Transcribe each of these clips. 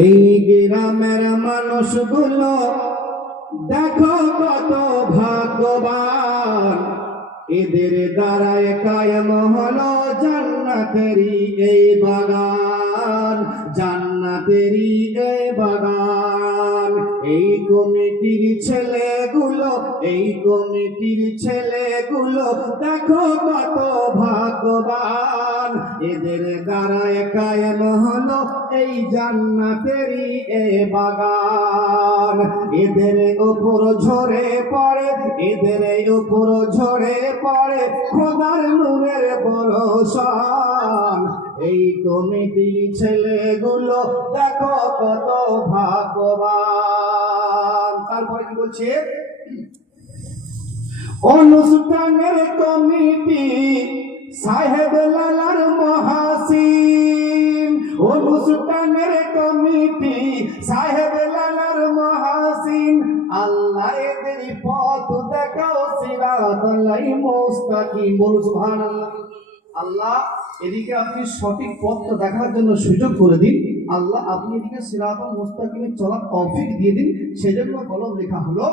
এই গ্রামের মানুষগুলো দেখো কত ভাগ্যবান, এদের দ্বারায় কায়েম হলো জান্নাতেরই এই বাগান, জান্নাতেরই এই বাগান। এই কমিটির ছেলেগুলো, এই কমিটির ছেলেগুলো দেখো কত ভাগ্যবান, এদের দ্বারায় কায়েম হলো এই জান্নাতেরই এই বাগান। এদের উপর ঝরে পড়ে, এদের উপর ঝরে পড়ে খোদার নূরের বরসান। এই কমিটির ছেলেগুলো দেখো কত ভাগ্যবান। তারপরে কি বলছে? অনুষ্ঠানের কমিটি সাহেব লালার মহাসিন, অনুষ্ঠানের কমিটি সাহেব লালার মহাসিন। আল্লাহ এদের পথ দেখাও সিরাতাল মুস্তাকিম। বলো সুবহানাল্লাহ। আল্লাহ এদিকে আপনি সঠিক পথটা দেখার জন্য সুযোগ করে দিন। আল্লাহ আপনি এদিকে সিরাতাল মুস্তাকিমে চলার তৌফিক দিয়ে দিন। সেজন্য কলম লেখা হলো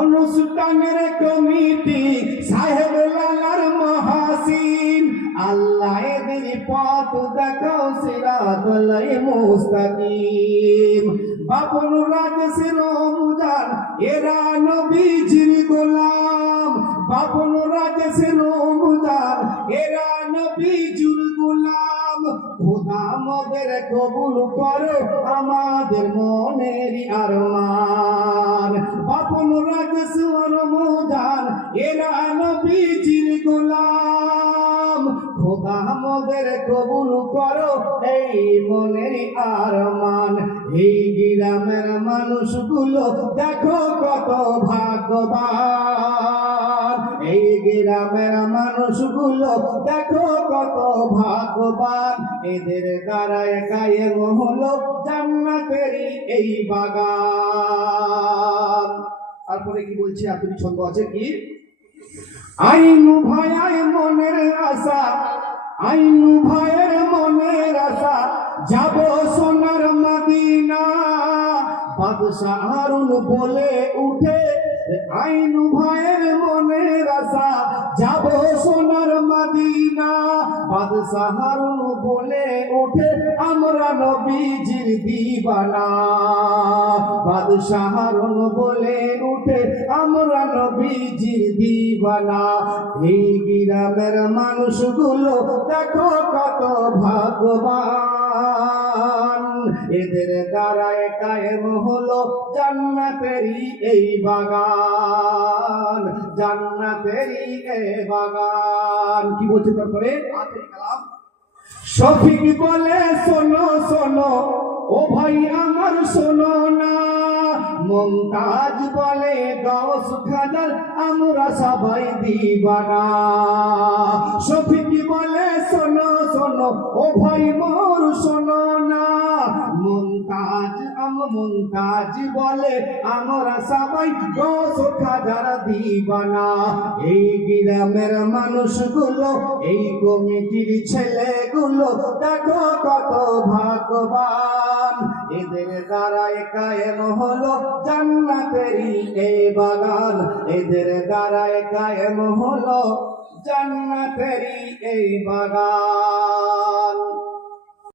অনুষ্ঠানের কমিটি সাহেব লালার মহাসিন। আল্লাহ এদের পথ দেখাও সিরাতাল মুস্তাকিম। বাপন রাজেশের রমজান এরা নবীজির গোলাম, বাপন রাজেশের রমজান এরা নবীজির গোলাম। খোদা আমাদের কবুল করো আমাদের মনেরই আরমান। বাপন রাজেশের রমজান এরা নবীজির গোলাম। খোদা আমাদের কবুল করো এই মনের আরমান। এই গ্রামের মানুষগুলো দেখো কত ভাগ্যবান, এই গ্রামের মানুষগুলো দেখো কত ভাগ্যবান, এদের দ্বারায় কায়েম হলো জান্নাতেরই এই বাগান। তারপরে কি বলছে? আপনি ছন্দ আছে কি? আইনু ভাইয়ের মনের আশা, আইনু ভাইয়ের মনের আশা, যাব সোনার মদিনা। বাদশাহ হারুন বলে উঠে, আইনু ভাইয়ের মনের আশা, যাব সোনার মদিনা। বাদশাহ হারুন বলে উঠে, আমরা নবীজির দিবানা। বাদশাহ হারুন বলে উঠে, আমরা নবীজির দিবানা। এই গ্রামের মানুষগুলো দেখো কত ভাগ্যবান, এদের দ্বারায় কায়েম হলো জান্নাতেরই এই বাগান, জান্নাতেরই এই বাগান। কি বলছে তারপরে? আখেরি কালাম। শফিক বলে শোনো শোনো ও ভাই আমার শোনো না। মুমতাজ বলে গাউস খাজার আমরা সবাই দিবানা। শফিক বলে শোনো শোনো ও ভাই মোর শোনো না। মুমতাজ বলে আমরা সবাই গাউস খাজার দিবানা। এই গ্রামের মানুষগুলো, এই কমিটির ছেলেগুলো দেখো কত ভাগ্যবান, এদের দ্বারায় কায়েম হলো জান্নাতেরই এই বাগান, এদের দ্বারায় কায়েম হলো জান্নাতেরই এই বাগান।